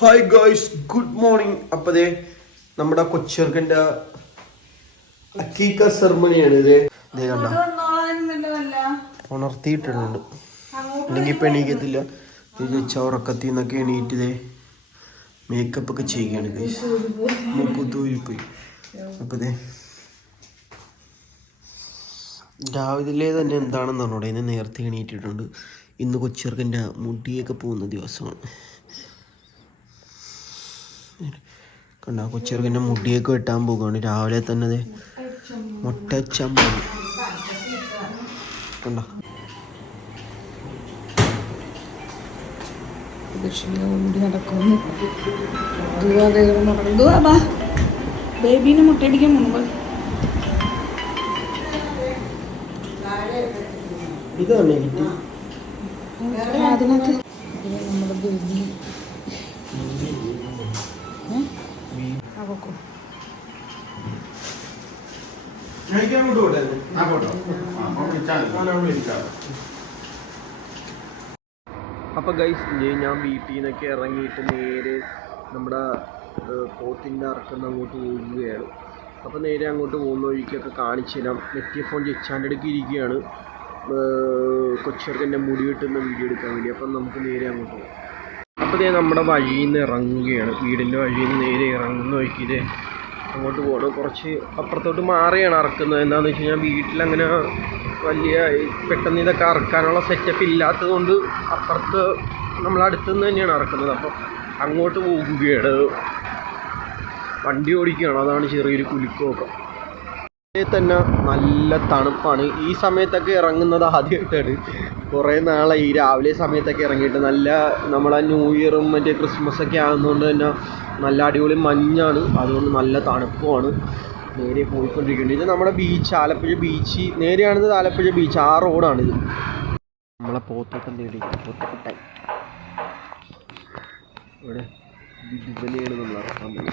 Hi guys, good morning. അപ്പതേ നമ്മുടെ കൊച്ചേർക്കൻ്റെ അക്കീക്ക സെർമണിയാണ് ഇത്. ഇതേ കണ്ട ഉണർത്തിയിട്ടുണ്ട്, അല്ലെങ്കിൽ ഇപ്പം എണീക്കത്തില്ല. ഉറക്കത്തിൽ നിന്നൊക്കെ എണീറ്റതേ മേക്കപ്പ് ഒക്കെ ചെയ്യുകയാണ് ഗൈസ്. മൂപ്പൂത്തൂരിപ്പോയി. അപ്പതേ രാവിലെ തന്നെ എന്താണെന്ന് പറഞ്ഞോടെ ഇന്ന് നേരത്തെ എണീറ്റിട്ടുണ്ട്. ഇന്ന് കൊച്ചേർക്കൻ്റെ മുടിയൊക്കെ പോകുന്ന ദിവസമാണ്. കണ്ട കൊച്ചേർക്കൻ്റെ മുടിയൊക്കെ വെട്ടാൻ പോകുകയാണ് രാവിലെ തന്നെ. അതെ മുട്ടച്ചമ്മ കണ്ട ബേബീനെ മുട്ടയടിക്കാൻ മുമ്പ് ഇതാണ് അതിനകത്ത് നമ്മുടെ ബേബി അവക്കോ അപ്പം ഗൈസ്, ഞാൻ വീട്ടിൽ നിന്നൊക്കെ ഇറങ്ങിയിട്ട് നേരെ നമ്മുടെ പോത്തിൻ്റെ അറക്കുന്ന അങ്ങോട്ട് പോവുകയാണ്. അപ്പോൾ നേരെ അങ്ങോട്ട് പോകുന്ന വഴിക്കൊക്കെ കാണിച്ചു തരാം. നെറ്റിയ ഫോൺ ചിച്ചാൻ്റെ അടുക്ക് ഇരിക്കുകയാണ് കൊച്ചേർക്കൻ്റെ മുടി വെട്ടുന്ന വീഡിയോ എടുക്കാൻ വേണ്ടി. അപ്പം നമുക്ക് നേരെ അങ്ങോട്ട് പോകാം. അപ്പോൾ ഞാൻ നമ്മുടെ വഴിയിൽ നിന്ന് ഇറങ്ങുകയാണ്. വീടിൻ്റെ വഴിയിൽ നിന്ന് നേരെ ഇറങ്ങുന്ന വഴിക്ക് ഇതേ അങ്ങോട്ട് പോകണം. കുറച്ച് അപ്പുറത്തോട്ട് മാറിയാണ് അറക്കുന്നത്. എന്താണെന്ന് വെച്ച് കഴിഞ്ഞാൽ വീട്ടിലങ്ങനെ വലിയ പെട്ടെന്ന് ഇതൊക്കെ അറക്കാനുള്ള സെറ്റപ്പ് ഇല്ലാത്തത് കൊണ്ട് അപ്പുറത്ത് നമ്മളടുത്തു നിന്ന് തന്നെയാണ് അറക്കുന്നത്. അപ്പോൾ അങ്ങോട്ട് പോകുകയാണ്. വണ്ടി ഓടിക്കുകയാണ്, അതാണ് ചെറിയൊരു കുലുക്കമൊക്കെ. തന്നെ നല്ല തണുപ്പാണ്. ഈ സമയത്തൊക്കെ ഇറങ്ങുന്നത് ആദ്യമായിട്ടാണ്. കുറേ നാളായി ഈ രാവിലെ സമയത്തൊക്കെ ഇറങ്ങിയിട്ട്. നല്ല നമ്മളെ ന്യൂ ഇയറും മറ്റേ ക്രിസ്മസൊക്കെ ആകുന്നതുകൊണ്ട് തന്നെ നല്ല അടിപൊളി മഞ്ഞാണ്. അതുകൊണ്ട് നല്ല തണുപ്പുമാണ്. നേരെ പോയിക്കൊണ്ടിരിക്കുന്നത്. ഇത് നമ്മുടെ ബീച്ച്, ആലപ്പുഴ ബീച്ച്. നേരെയാണിത് ആലപ്പുഴ ബീച്ച്. ആ റോഡാണിത്. നമ്മളെ പോത്തൊക്കെ നേടി പോത്തക്കൊട്ടായി ഇവിടെ ഇതുതന്നെയാണ് നമ്മൾ ഇറക്കാൻ പോകുന്നത്.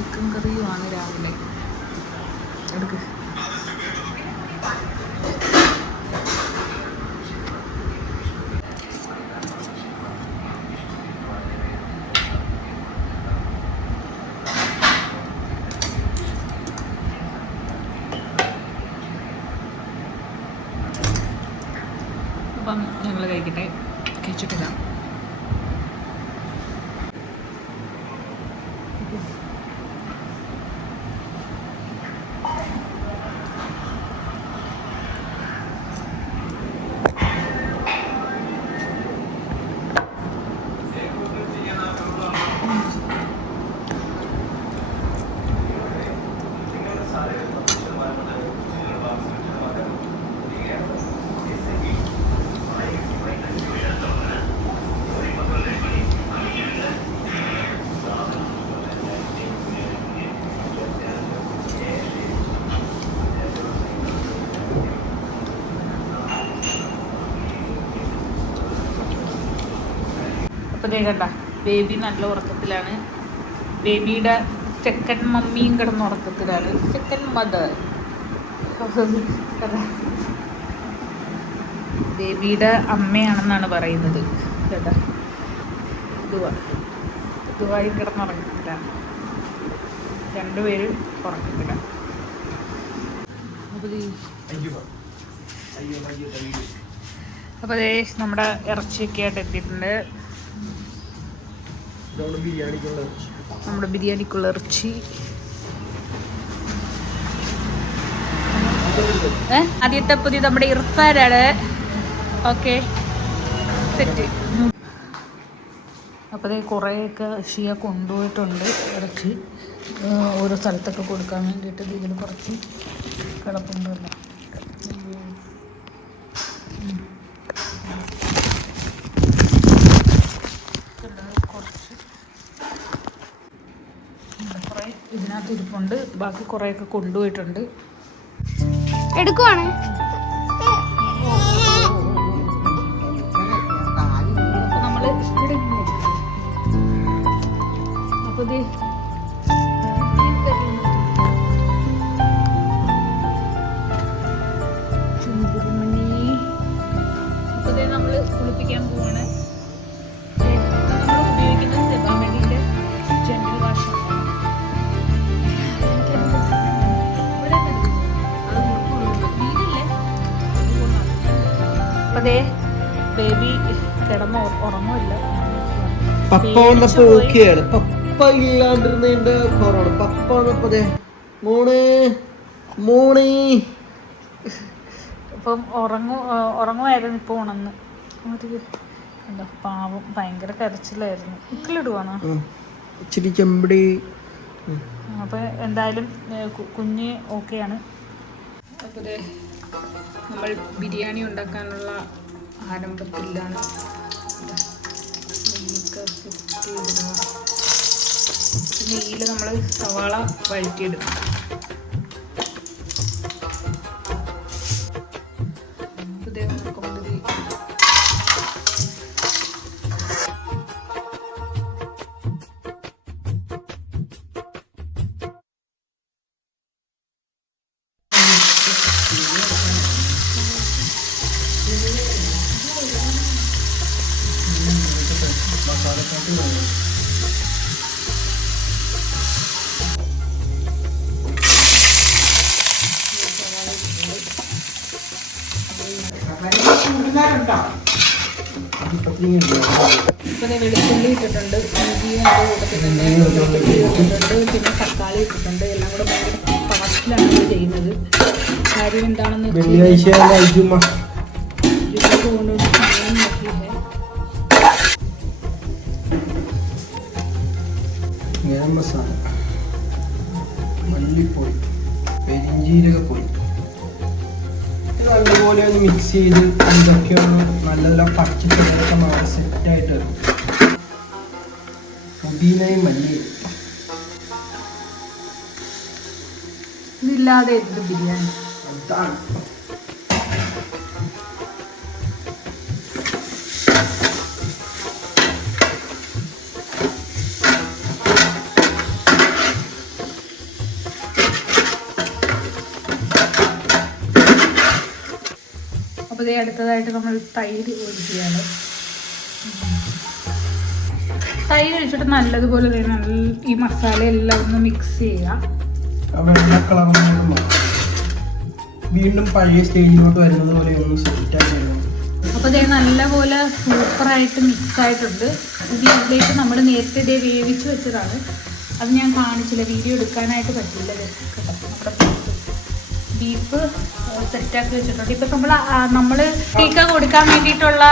ചിക്കൻ കറിയുമാണ് രാവിലെ. എടുക്ക്. അപ്പം ഞങ്ങൾ കഴിക്കട്ടെ. കഴിച്ചിട്ടില്ല. അപ്പോൾ കണ്ട ബേബി നല്ല ഉറക്കത്തിലാണ്. ബേബിയുടെ സെക്കൻഡ് മമ്മിയും കിടന്ന ഉറക്കത്തിലാണ്. Second mother. ബേബിയുടെ അമ്മയാണെന്നാണ് പറയുന്നത്. കേട്ടാ ദുബായും കിടന്നുറങ്ങത്തിലാണ്. രണ്ടുപേരും ഉറക്കത്തിലാണ്. അപ്പോൾ അതേ നമ്മുടെ ഇറച്ചിയൊക്കെ ആയിട്ട് എത്തിയിട്ടുണ്ട്. നമ്മുടെ ബിരിയാണിക്കുള്ള ഇറച്ചി. ആദ്യത്തെ പുതിയ നമ്മുടെ ഇർഫാനാണ്. Okay set. അപ്പോൾ അതേ കുറേയൊക്കെ ഷിയ കൊണ്ടുപോയിട്ടുണ്ട് ഇറച്ചി. ഓരോ സ്ഥലത്തൊക്കെ കൊടുക്കാൻ വേണ്ടിയിട്ട്. ഇതിൽ കുറച്ച് കിടപ്പുണ്ടല്ലോ. കുറേ ഇതിനകത്ത് ഇരിപ്പുണ്ട്. ബാക്കി കുറേയൊക്കെ കൊണ്ടുപോയിട്ടുണ്ട്. എടുക്കുവാണ്. അപ്പോൾ നമ്മൾ ഇവിടെ അപ്പോൾ ഇത് ചുണ്ടുമണി. അപ്പോൾ ഇത് നമ്മൾ കുളിപ്പിക്കാൻ പോവാണ്. നമ്മൾ ഉപയോഗിക്കുന്ന സെബാമെഡിൻ്റെ ജെന്റൽ വാഷ്. അപ്പതേ ബേബി കിടന്ന് ഉറങ്ങില്ല. പപ്പ വന്നപ്പോ ഓക്കെയാണ്. പപ്പ ഇല്ലാണ്ടിരുന്നതിന്റെ കുറവാണ്. പപ്പ വന്നപ്പോ മോണേ മോണേ ഇപ്പം ഉറങ്ങുമായിരുന്നു. ഇപ്പോൾ ഉണന്ന് എന്താ പാവം ഭയങ്കര കരച്ചിലായിരുന്നു. ഇക്കിലിടുവാണോ ഇച്ചിരി ചെമ്പടി. അപ്പോൾ എന്തായാലും കുഞ്ഞ് ഓക്കെയാണ്. അപ്പോൾ നമ്മൾ ബിരിയാണി ഉണ്ടാക്കാനുള്ള ആരംഭത്തിലാണ്. നെയ്യിൽ നമ്മൾ സവാള വഴറ്റിയിടും. ഇപ്പം വെളുത്തുള്ളി ഇട്ടിട്ടുണ്ട്, ഇഞ്ചിയും അതിൻ്റെ കൂട്ടത്തിൽ ഇട്ടിട്ടുണ്ട്, പിന്നെ തക്കാളി ഇട്ടിട്ടുണ്ട്. എല്ലാം കൂടെ ഭയങ്കര ഫാസ്റ്റിലാണ് ഇത് ചെയ്യുന്നത്. കാര്യം എന്താണെന്ന് മസാല, മല്ലിപ്പൊടി, പെരിഞ്ചീരകപ്പൊടി നല്ലപോലെ ഒന്ന് മിക്സ് ചെയ്ത് ഇതൊക്കെയാണ് നല്ല പച്ചക്കറിയൊക്കെ മാറി സെറ്റായിട്ട് വരും. പുതിനയും മല്ലിയും ഇതില്ലാതെ എന്ത് ബിരിയാണി അതാണ്. അപ്പോൾ ഇതേ അടുത്തതായിട്ട് നമ്മൾ തൈര് ഒഴിക്കുകയാണ്. തൈര് ഒഴിച്ചിട്ട് നല്ലതുപോലെ ഈ മസാല എല്ലാം ഒന്ന് മിക്സ് ചെയ്യുക. വീണ്ടും പഴയ സ്റ്റേജിലോട്ട് വരുന്നത് പോലെ ഒന്ന് സെറ്റാക്കി. അപ്പോൾ ഇതേ നല്ലപോലെ സൂപ്പറായിട്ട് മിക്സ് ആയിട്ടുണ്ട്. ഇതിലേക്ക് നമ്മൾ നേരത്തെ ഇതേ വേവിച്ച് വെച്ചതാണ്. അത് ഞാൻ കാണിച്ചില്ല, വീഡിയോ എടുക്കാനായിട്ട് പറ്റില്ല. നമ്മുടെ ബീഫ് സെറ്റാക്കി വെച്ചിട്ടുണ്ട്. ഇപ്പം നമ്മൾ ടീക്ക കൊടുക്കാൻ വേണ്ടിയിട്ടുള്ള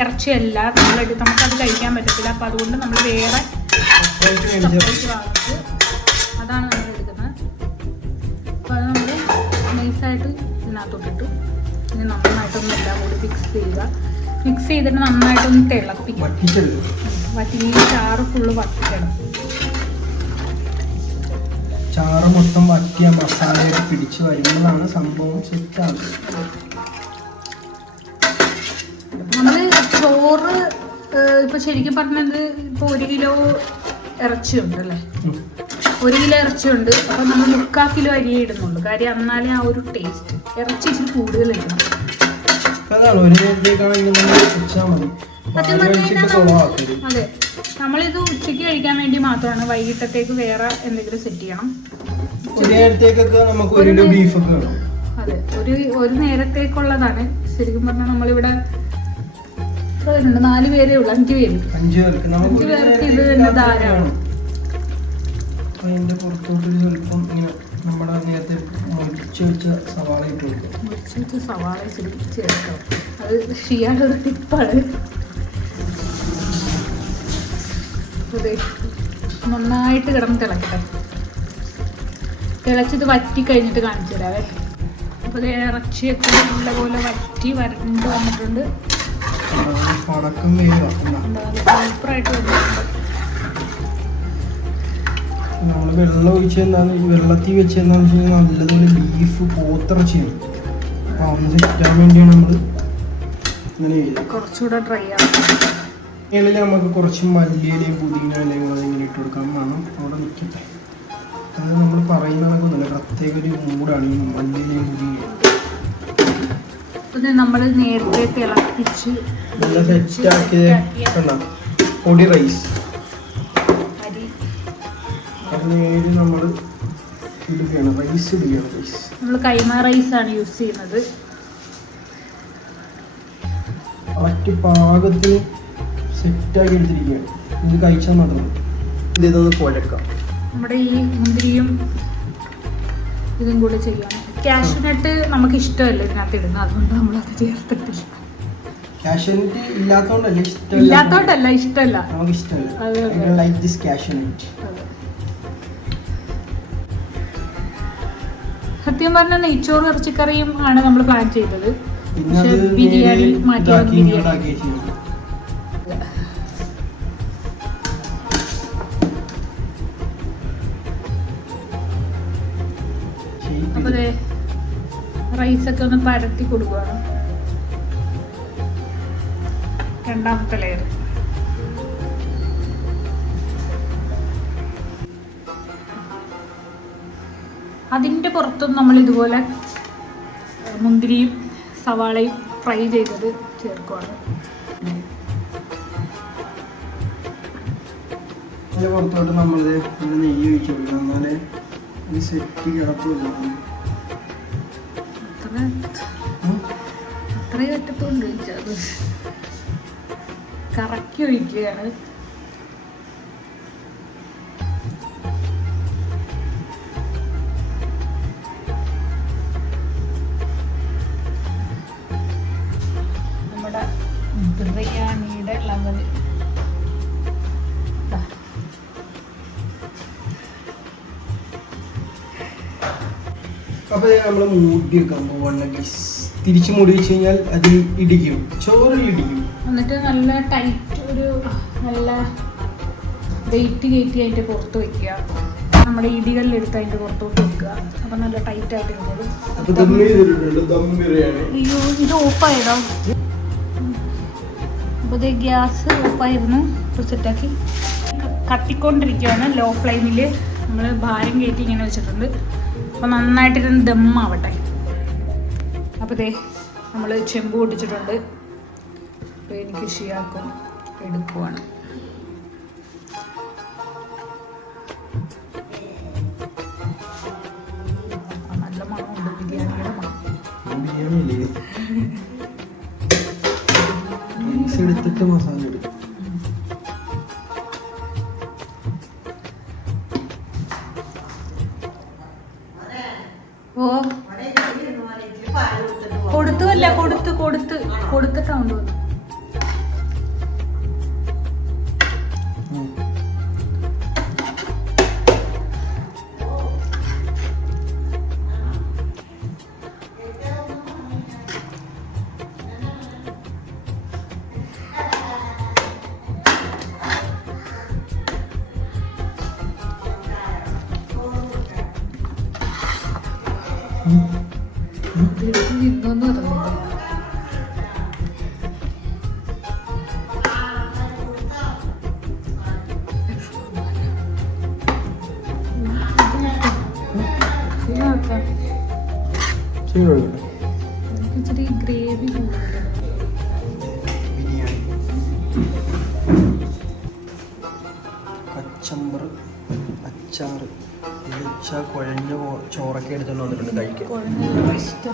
ഇറച്ചിയല്ല നമുക്കത് കഴിക്കാൻ പറ്റത്തില്ല. അപ്പം അതുകൊണ്ട് നമ്മൾ വേറെ സെപ്പറേറ്റ് വാങ്ങിച്ച് അതാണ് നമ്മൾ എടുക്കുന്നത്. അപ്പോൾ അത് നമ്മൾ നൈസായിട്ട് ഇതിനകത്തോട്ടിട്ടു. ഇനി നന്നായിട്ടൊന്ന് എല്ലാം കൂടി മിക്സ് ചെയ്യുക. മിക്സ് ചെയ്തിട്ട് നന്നായിട്ടൊന്ന് തിളപ്പിക്കണം. വറ്റി ചാറ് ഫുള്ള് വറ്റിക്കണം. ചാറ് മൊത്തം വറ്റിയ മസാലയൊക്കെ പിടിച്ച് വരുമ്പോഴാണ് സംഭവം സെറ്റാകുന്നത്. നമ്മൾ ചോറ് ഇപ്പോൾ ശരിക്കും പറഞ്ഞത് ഇപ്പോൾ 1 കിലോ ഇറച്ചിയുണ്ട് അല്ലേ, 1 കിലോ ഇറച്ചിയുണ്ട്. അപ്പം നമ്മൾ 3/4 കിലോ അരിയേ ഇടുന്നുള്ളൂ. കാര്യം എന്നാലേ ആ ഒരു ടേസ്റ്റ്. ഇറച്ചി ഇച്ചിരി കൂടുതൽ ഇടണം. അതെ, നമ്മളിത് ഉച്ചയ്ക്ക് കഴിക്കാൻ വേണ്ടി മാത്രമാണ്. വൈകിട്ടത്തേക്ക് വേറെ എന്തെങ്കിലും സെറ്റ് ചെയ്യണം. അതെ, ഒരു നേരത്തേക്കുള്ളതാണ്. ശരിക്കും പറഞ്ഞാൽ നമ്മളിവിടെ 4 പേരേ ഉള്ളൂ. 5 പേർക്ക് ഇത് തന്നെ ധാരാളം. അതിൻ്റെ പുറത്തോട്ട് ചിലപ്പം ഇങ്ങനെ നമ്മുടെ നേരത്തെ മുറിച്ച് വെച്ച സവാള ഇട്ട് കൊടുക്കും. മുറിച്ച് വെച്ച സവാള ചേർക്കാം. അത് ഷിയാളൊരു ടിപ്പാണ്. അതെ, നന്നായിട്ട് കിടന്ന് തിളക്കട്ടെ. തിളച്ചിത് വറ്റി കഴിഞ്ഞിട്ട് കാണിച്ചു തരാവേ. അപ്പോൾ ഇറച്ചിയൊക്കെ നല്ലപോലെ വറ്റി വരണ്ട് വന്നിട്ടുണ്ട്. പടക്കം വേഗം സൂപ്പറായിട്ട് വന്നിട്ടുണ്ട്. നമ്മൾ വെള്ളം ഒഴിച്ചെന്താണ് വെള്ളത്തിൽ വെച്ചെന്താണെന്ന് വെച്ച് കഴിഞ്ഞാൽ നല്ലതുപോലെ ബീഫ് പോത്തിറച്ചിയാണ്. അപ്പോൾ ഒന്ന് സെറ്റാൻ വേണ്ടിയാണ് നമ്മൾ ഇങ്ങനെ ചെയ്തത്. കുറച്ചുകൂടെ ഡ്രൈ ആക്കാം. ഇതിൽ നമുക്ക് കുറച്ച് മല്ലിയിലയും പുതിന ഇലയും കൂടെ ഇങ്ങനെ ഇട്ട് കൊടുക്കാൻ വേണം. അവിടെ നിൽക്കട്ടെ. അത് നമ്മൾ പറയുന്നതൊന്നുമില്ല, പ്രത്യേക ഒരു മൂടാണ് ഈ മല്ലിയിലയും പുതിനയും. ഇത് നമ്മൾ നേരത്തെ തിളപ്പിച്ച് നല്ല സെറ്റാക്കിയത് പൊടി റൈസ് അരി അതിന് നമ്മൾ ഇടുകയാണ്. റൈസ് ഇടുകയാണ്. റൈസ് നമ്മൾ കൈമ റൈസാണ് യൂസ് ചെയ്യുന്നത്. മറ്റ് പാകത്തിന് സെറ്റാക്കി എടുത്തിരിക്കുകയാണ്. ഇത് കഴിച്ചാൽ മാത്രം ഇതൊന്ന് കുഴക്കാം. നമ്മുടെ ഈ മുന്തിരിയും ഇതും കൂടെ ചെയ്യണം. കാഷ്യൂനട്ട് നമുക്ക് ഇഷ്ടമല്ല ഇതിനകത്ത് ഇടുന്നത്, അതുകൊണ്ട് നമ്മളത് ചേർത്തിട്ടില്ല. കാഷ്യൂനട്ട് ഇല്ലാത്തതുകൊണ്ടല്ല, ഇല്ലാത്തോണ്ടല്ല, ഇഷ്ടമല്ല, നമുക്ക് ഇഷ്ടമല്ല. Like this cashew nut. സത്യം പറഞ്ഞാൽ നെയ്ച്ചോറും ഇറച്ചിക്കറിയും ആണ് നമ്മൾ പ്ലാൻ ചെയ്തത്. പക്ഷെ ബിരിയാണി മാറ്റിയാണ് ബിരിയാണി. അപ്പോൾ റൈസൊക്കെ ഒന്ന് പരത്തി കൊടുക്കുകയാണ്. രണ്ടാമത്തെ ലെയർ. അതിൻ്റെ പുറത്തും നമ്മൾ ഇതുപോലെ മുന്തിരിയും സവാളയും ഫ്രൈ ചെയ്തത് ചേർക്കുകയാണ്. അതിൻ്റെ പുറത്തോട്ട് നമ്മൾ നെയ്യ് ഒഴിച്ച് കൊടുക്കണം. എന്നാലേ ഇത് സെറ്റ് കിടക്കില്ല. അത്രയും ഒറ്റത്തോണ്ട് ഒഴിച്ചത് കറക്കി ഒഴിക്കുകയാണ്. നമ്മുടെ ബിരിയാണിയുടെ ലെവല്. അപ്പോൾ നമ്മൾ മൂടി വെക്കാൻ പോകണമെങ്കിൽ തിരിച്ച് മൂടി വെച്ച് കഴിഞ്ഞാൽ അതിൽ ഇടിക്കും, ചോറിൽ ഇടിക്കും. എന്നിട്ട് നല്ല ടൈറ്റ് ഒരു നല്ല വെയിറ്റ് കയറ്റി അതിൻ്റെ പുറത്ത് വയ്ക്കുക. നമ്മുടെ ഇടികളിലെടുത്ത് അതിൻ്റെ പുറത്തോട്ട് വെക്കുക. അപ്പം നല്ല ടൈറ്റ് ആയിട്ട് ഇരുന്നോളും. അയ്യോ, ഇത് ഓഫായതോ? അപ്പോൾ ഇത് ഗ്യാസ് ഓഫായിരുന്നു. ഇപ്പോൾ സെറ്റാക്കി കത്തിക്കൊണ്ടിരിക്കുകയാണ്. ലോ ഫ്ലെയിമിൽ നമ്മൾ ഭാരം കയറ്റി ഇങ്ങനെ വെച്ചിട്ടുണ്ട്. അപ്പോൾ നന്നായിട്ടിരുന്ന് ദമ്മാവട്ടെ. അപ്പോൾ നമ്മൾ ചെമ്പ് പൊട്ടിച്ചിട്ടുണ്ട്. അപ്പോൾ എനിക്ക് ഷിയാക്കും എടുക്കുവാണ്. നല്ല മണമുണ്ട്, ബിരിയാണിയുടെ മണം. എടുത്തിട്ട് മസാല എടുക്കും. ഓ കൊടുത്തുമല്ല, കൊടുത്തിട്ടുണ്ട്. നിന്നൊന്നും അറിയില്ല. ഇച്ചിരി ഗ്രേവി ബിരിയാണി, കച്ചമ്പർ, അച്ചാറ്, കുഴഞ്ഞ ചോറൊക്കെ എടുത്തോണ്ട് വന്നിട്ടുണ്ട്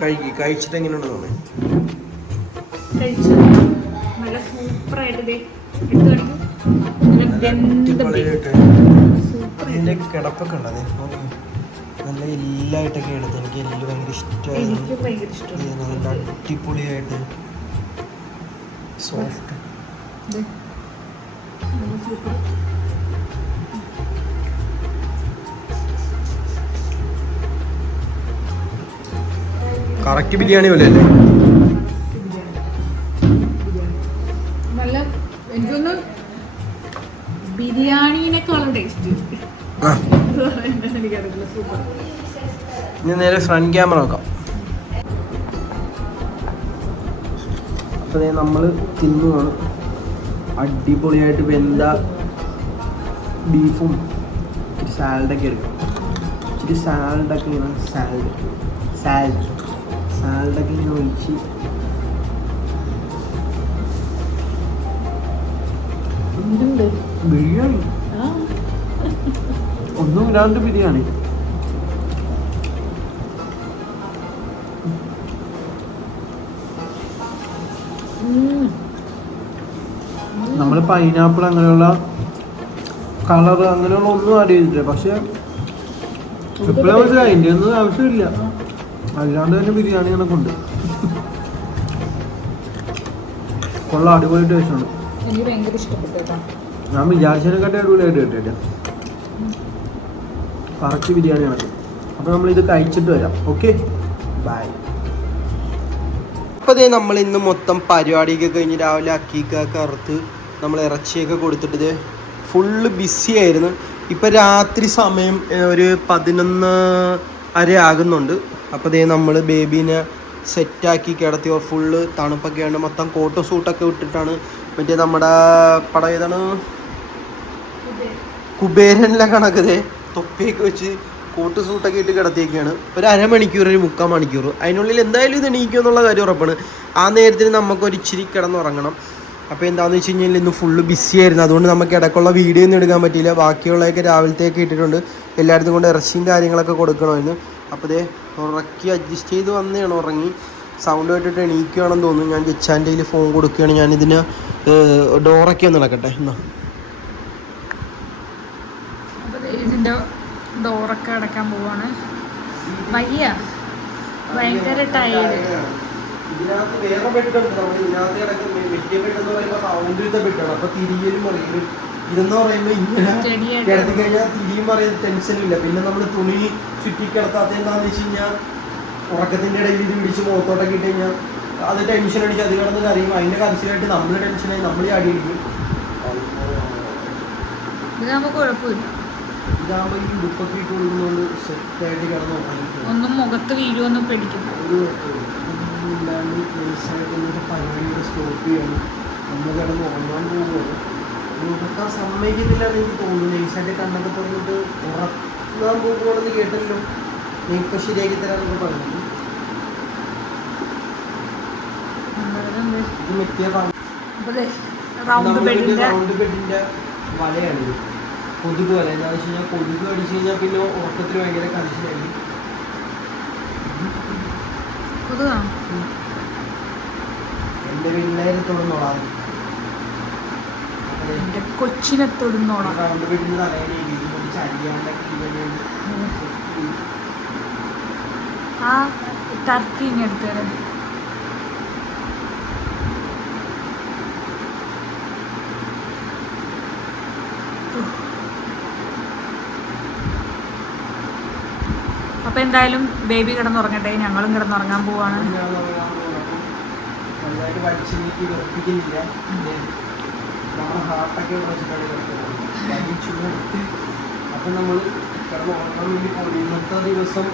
കഴിക്കാൻ. കഴിച്ചിട്ട് എങ്ങനെയുണ്ടെന്ന് തോന്നി? കഴിച്ചു. നല്ല സൂപ്പറായിട്ട് ഇതിൻ്റെ കിടപ്പൊക്കെ ഉണ്ട്. അതെ, നല്ല എല്ലായിട്ടൊക്കെ എടുത്ത് എനിക്ക് എല്ലാം ഭയങ്കര ഇഷ്ടമായി. നല്ല അടിപൊളിയായിട്ട് സോഫ്റ്റ്. കറക്റ്റ് ബിരിയാണി പോലെ അല്ലേ? നല്ല, എനിക്കൊന്ന് ബിരിയാണീനേക്കാളും ടേസ്റ്റ്. എനിക്കറിയില്ല, സൂപ്പർ. ഇനി നേരെ ഫ്രണ്ട് ക്യാമറ നോക്കാം. അപ്പോൾ നമ്മൾ തിന്നുവാണ്. അടിപൊളിയായിട്ട് വെന്ത ബീഫും ഇച്ചിരി സാലഡൊക്കെ എടുക്കും. ഇച്ചിരി സാലഡൊക്കെ ഇങ്ങനെ സാലഡൊക്കെ ഇങ്ങനെ ഒഴിച്ച് ബിരിയാണി ഒന്നും ഇല്ലാണ്ട് ബിരിയാണി. നമ്മൾ പൈനാപ്പിൾ അങ്ങനെയുള്ള കളർ അങ്ങനെയുള്ള ഒന്നും ആഡ് ചെയ്തിട്ടില്ല. പക്ഷെ എപ്പോഴും മനസ്സിലായി അതിൻ്റെ ഒന്നും ആവശ്യമില്ല. അല്ലാണ്ട് തന്നെ ബിരിയാണി കണക്കുണ്ട്. കൊള്ളാം, അടിപൊളി ടേസ്റ്റ് ഉണ്ട്. എനിക്ക് ഭയങ്കര ഇഷ്ടപ്പെട്ടു. ഞാൻ വിചാരിച്ചതിനെക്കാട്ടി അടിപൊളിയായിട്ട് കിട്ടിയില്ല. കറക്റ്റ് ബിരിയാണി കണക്ക്. അപ്പോൾ നമ്മളിത് കഴിച്ചിട്ട് വരാം. Okay, bye. അപ്പോൾ അതേ നമ്മൾ ഇന്ന് മൊത്തം പരിപാടിയൊക്കെ കഴിഞ്ഞ് രാവിലെ അക്കീക്കൊക്കെ അറുത്ത് നമ്മൾ ഇറച്ചിയൊക്കെ കൊടുത്തിട്ട് ഫുള്ള് ബിസി ആയിരുന്നു. ഇപ്പം രാത്രി സമയം ഒരു 11:30 ആകുന്നുണ്ട്. അപ്പോൾ ദേ നമ്മൾ ബേബീനെ സെറ്റാക്കി കിടത്തി. ഫുള്ള് തണുപ്പൊക്കെ ഉണ്ട്. മൊത്തം കോട്ട് സൂട്ടൊക്കെ ഇട്ടിട്ടാണ്. മറ്റേ നമ്മുടെ പടം ഏതാണ്, കുബേരനിലെ കണക്കതേ തൊപ്പിയൊക്കെ വെച്ച് കോട്ട് സൂട്ടൊക്കെ ഇട്ട് കിടത്തിയൊക്കെയാണ്. ഒരു അരമണിക്കൂർ, ഒരു 3/4 മണിക്കൂർ അതിനുള്ളിൽ എന്തായാലും ഇത് എണീക്കും എന്നുള്ള കാര്യം ഉറപ്പാണ്. ആ നേരത്തിന് നമുക്കൊരു ഇച്ചിരി കിടന്നുറങ്ങണം. അപ്പോൾ എന്താണെന്ന് വെച്ച് കഴിഞ്ഞാൽ ഇന്ന് ഫുള്ള് ബിസി ആയിരുന്നു. അതുകൊണ്ട് നമുക്ക് ഇടയ്ക്കുള്ള വീഡിയോ ഒന്നും എടുക്കാൻ പറ്റിയില്ല. ബാക്കിയുള്ളതൊക്കെ രാവിലത്തേക്ക് ഇട്ടിട്ടുണ്ട്. എല്ലായിടത്തും കൊണ്ട് ഇറച്ചിയും കാര്യങ്ങളൊക്കെ കൊടുക്കണമായിരുന്നു. അപ്പോൾ ദേ ഉറക്കി അഡ്ജസ്റ്റ് ചെയ്ത് വന്നതാണ്. ഉറങ്ങി സൗണ്ട് കേട്ടിട്ട് എണീക്കുകയാണെന്ന് തോന്നുന്നു. ഞാൻ ഗച്ചാൻ്റെ കയ്യിൽ ഫോൺ കൊടുക്കുകയാണ്. ഞാനിതിന് ഡോറൊക്കെ ഒന്ന് നടക്കട്ടെ എന്നാ. ഇതിൻ്റെ ഡോറൊക്കെ അടക്കാൻ പോവാണ്. വയ്യ, ഭയങ്കര ടയേർഡ്. ഇതിനകത്ത് വേറെ ബെഡുണ്ട്. നമ്മൾ ഇതിനകത്ത് കിടക്കുന്ന വലിയ ബെഡെന്ന് പറയുമ്പോൾ സൗണ്ടിലത്തെ ബെഡാണ്. അപ്പോൾ തിരിയലും മറിയലും. ഇതെന്ന് പറയുമ്പോൾ ഇങ്ങനെ കിടത്തി കഴിഞ്ഞാൽ തിരിയും പറയുന്ന ടെൻഷനില്ല. പിന്നെ നമ്മൾ തുണി ചുറ്റി കിടത്താത്ത എന്താണെന്ന് വെച്ച് കഴിഞ്ഞാൽ ഉറക്കത്തിൻ്റെ ഇടയിൽ ഇത് പിടിച്ച് മുഖത്തോട്ടൊക്കെ ഇട്ട് കഴിഞ്ഞാൽ അത് ടെൻഷൻ അടിച്ച് അത് കിടന്ന് കറിയും. അതിൻ്റെ കരച്ചിലായിട്ട് നമ്മൾ ടെൻഷനായി നമ്മൾ ചാടി അടിക്കും. ഇതാകുമ്പോൾ കുഴപ്പമില്ല. ഇതാകുമ്പോൾ ഈ ഉടുപ്പൊക്കെ ഇട്ട് കൊടുക്കുന്നതുകൊണ്ട് സെറ്റായിട്ട് കിടന്ന് ഉറങ്ങിക്കും. ഒന്നും മുഖത്ത് വീഴുമെന്ന് പേടിക്കുന്നു. ഒരു ഇല്ലാണ്ട് നൈസായിട്ട് എന്നിട്ട് പരിപാടിയുടെ സ്റ്റോപ്പ് ചെയ്യണം. നമ്മൾ കിടന്ന് ഉറങ്ങാൻ പോകുമ്പോൾ ഉറക്കാൻ സമ്മതിക്കത്തില്ലാന്ന് എനിക്ക് തോന്നുന്നു. നൈസായിട്ട് കണ്ണൊക്കെ തുറന്നിട്ട് ഉറങ്ങാൻ പോകുകയാണെന്ന് കേട്ടല്ലോ. നീ ഇപ്പോൾ ശരിയാക്കി തരാമെന്നൊക്കെ പറഞ്ഞു. ഇത് മെറ്റിയ റൗണ്ട് ബെഡിന്റെ റൗണ്ട് ബെഡിന്റെ വലയാണിത്. കൊതുക് വല. എന്താണെന്ന് വെച്ച് കഴിഞ്ഞാൽ കൊതുക് അടിച്ചു കഴിഞ്ഞാൽ പിന്നെ ഉറക്കത്തിൽ ഭയങ്കര കൺഷ്യനായി. എൻ്റെ പിള്ളേരെ തൊടുന്നോളാം, എന്റെ കൊച്ചിനെ തൊടുന്നോളാം. റൗണ്ട് ബെഡിന്റെ തലയിൽ ചരിയാണ്ടൊക്കെ ആ ടർക്കി എടുത്തത് അപ്പൊ എന്തായാലും ബേബി കിടന്നുറങ്ങട്ടെ, ഞങ്ങളും കിടന്നുറങ്ങാൻ പോവാണ്. നന്നായിട്ട് വലിച്ചു നീക്കി വെറുപ്പിക്കുന്നില്ല. നമ്മുടെ ഹാർട്ടൊക്കെ വലിച്ചുകൊടുത്ത് അപ്പം നമ്മൾ കിടന്നുറങ്ങാൻ വേണ്ടി പോകും. ഇന്നത്തെ ദിവസം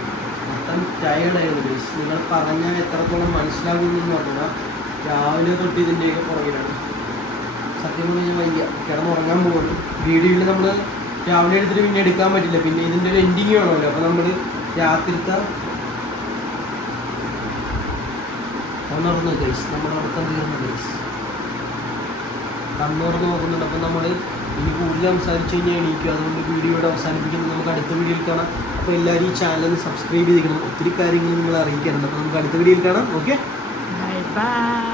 മൊത്തം ടയേർഡായിരുന്നു ഗൈസ്. നിങ്ങൾ പറഞ്ഞാൽ എത്രത്തോളം മനസ്സിലാകുമെന്ന് പറഞ്ഞാൽ രാവിലെ തൊട്ട് ഇതിൻ്റെയൊക്കെ പുറകിലാണ്. സത്യം പറഞ്ഞാൽ വയ്യ, കിടന്നുറങ്ങാൻ പോകുന്നു. വീഡിയോയിൽ നമ്മൾ രാവിലെ എടുത്തിട്ട് പിന്നെ എടുക്കാൻ പറ്റില്ല, പിന്നെ ഇതിൻ്റെ ഒരു എൻഡിങ് വേണമല്ലോ. അപ്പോൾ നമ്മൾ രാത്രിത്തെ ഉണർന്നു ഗൈസ്, നമ്മുടെ ഉറക്കം തീർന്നു ഗൈസ്, കണ്ണുറന്ന് നോക്കുന്നുണ്ട്. അപ്പം നമ്മൾ ഇനി കൂടുതൽ സംസാരിച്ച് കഴിഞ്ഞാൽ എണീക്കും. അതുകൊണ്ട് വീഡിയോയുടെ അവസാനിപ്പിക്കുന്നത്. നമുക്ക് അടുത്ത വീഡിയോയിൽ കാണാം. അപ്പോൾ എല്ലാവരും ഈ ചാനൽ സബ്സ്ക്രൈബ് ചെയ്തിരിക്കണം. ഒത്തിരി കാര്യങ്ങൾ നിങ്ങൾ അറിയിക്കാറുണ്ട്. അപ്പോൾ നമുക്ക് അടുത്ത വീഡിയോയിൽ കാണാം. Okay, bye bye.